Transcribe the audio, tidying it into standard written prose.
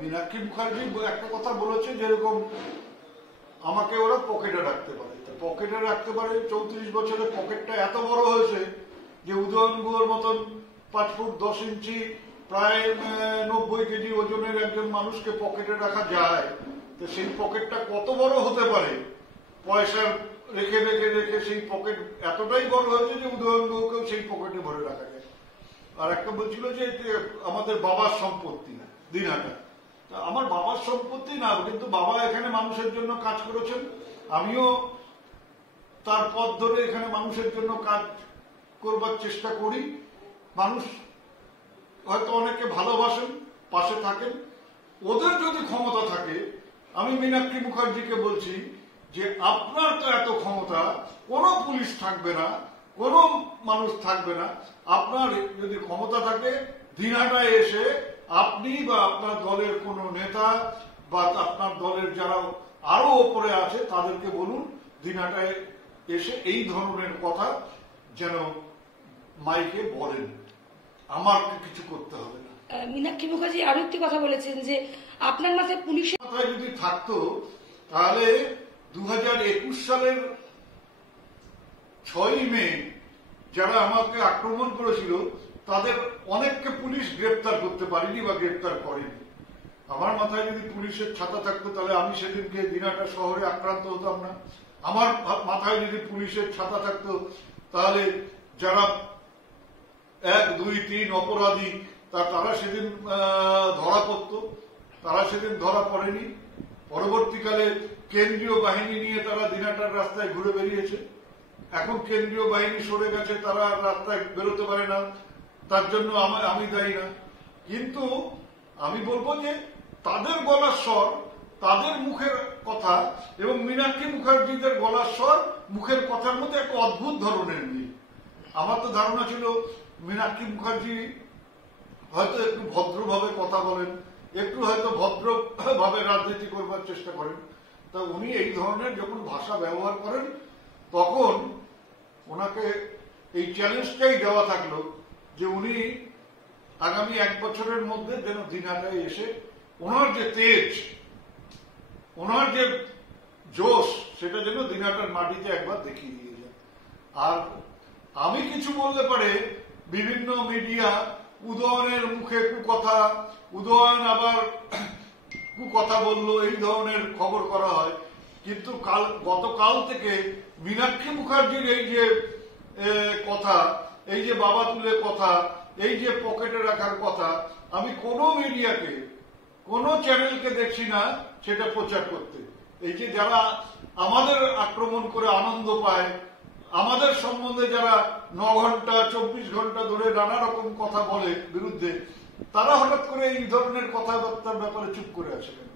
মীনাক্ষী মুখার্জি একটা কথা বলেছে, যেরকম আমাকে ওরা পকেটে রাখতে পারে, পকেটে রাখতে পারে। 34 বছরে পকেটটা এত বড় হয়েছে যে উদয়ন গুহর মতন 5 ফুট 10 ইঞ্চি প্রায় 90 কেজি ওজনের একজন মানুষকে পকেটে রাখা যায়, তো সেই পকেটটা কত বড় হতে পারে? পয়সা রেখে রেখে রেখে সেই পকেট এতটাই বড় হয়েছে যে উদয়ন গুহকেও সেই পকেটে ভরে রাখা যায়। আর একটা বলছিল যে আমাদের বাবার সম্পত্তি না দিনহাটা। আমার বাবার সম্পত্তি না, কিন্তু বাবা এখানে মানুষের জন্য কাজ করেছেন, আমিও তার পথ ধরে এখানে মানুষের জন্য কাজ করবার চেষ্টা করি। মানুষ হয়তো অনেকে ভালোবাসেন, পাশে থাকেন। ওদের যদি ক্ষমতা থাকে, আমি মীনাক্ষী মুখার্জিকে বলছি যে আপনার তো এত ক্ষমতা, কোনো পুলিশ থাকবে না, কোনো মানুষ থাকবে না। আপনার যদি ক্ষমতা থাকে, দিনহাটায় এসে আপনি বা আপনার দলের কোনো নেতা বা আপনার দলের যারা আরো ওপরে আছে তাদেরকে বলুন দিনহাটায় এসে এই ধরনের কথা যেন মাইকে বলেন, আমার কিছু করতে হবে না। মীনাক্ষী মুখার্জি আরো একটি কথা বলেছেন যে আপনার মাথায় পুলিশের মাথায় যদি থাকতো তাহলে 2021 সালের 6ই মে যারা আমাকে আক্রমণ করেছিল তাদের অনেককে পুলিশ গ্রেপ্তার করতে পারেনি বা গ্রেপ্তার করেনি। আমার মাথায় যদি পুলিশের ছাতা থাকতো তাহলে আমি সেদিনকে দিনহাটা শহরে আক্রান্ত হতাম না। আমার মাথায় যদি পুলিশের ছাতা থাকতো তাহলে যারা 1, 2, 3 অপরাধী তারা সেদিন ধরা পড়ত, তারা সেদিন ধরা পড়েনি। পরবর্তীকালে কেন্দ্রীয় বাহিনী নিয়ে তারা দিনহাটার রাস্তায় ঘুরে বেরিয়েছে। এখন কেন্দ্রীয় বাহিনী সরে গেছে, তারা রাস্তায় বেরোতে পারে না, তার জন্য আমি দায়ী না। কিন্তু আমি বলবো যে তাদের গলার স্বর, তাদের মুখের কথা এবং মীনাক্ষী মুখার্জিদের গলার স্বর মুখের কথার মধ্যে একটা অদ্ভুত ধরনের মিল। আমার তো ধারণা ছিল মীনাক্ষী মুখার্জি হয়তো একটু ভদ্রভাবে কথা বলেন, একটু হয়তো ভদ্রভাবে রাজনীতি করবার চেষ্টা করেন। তা উনি এই ধরনের যখন ভাষা ব্যবহার করেন তখন ওনাকে এই চ্যালেঞ্জটাই দেওয়া থাকলো যে উনি আগামী 1 বছরের মধ্যে যেন দিনহাটায় এসে ওনার যে তেজ, ওনার যে জোশ, সেটা যেন দিনহাটার মাটিতে একবার দেখিয়ে দিয়ে যায়। আর আমি কিছু বললে পারে বিভিন্ন মিডিয়া উদয়নের মুখে কুকথা, উদয়ন আবার কুকথা বললো, এই ধরনের খবর করা হয়। কিন্তু গতকাল থেকে মীনাক্ষী মুখার্জির এই যে কথা, এই যে বাবা তুলে কথা, এই যে পকেটে রাখার কথা, আমি কোনো মিডিয়াকে, কোনো চ্যানেলকে দেখছি না সেটা প্রচার করতে। এই যে যারা আমাদের আক্রমণ করে আনন্দ পায়, আমাদের সম্বন্ধে যারা 9 ঘন্টা 24 ঘন্টা ধরে নানা রকম কথা বলে বিরুদ্ধে, তারা হঠাৎ করে এই ধরনের কথাবার্তার ব্যাপারে চুপ করে আছে কেন?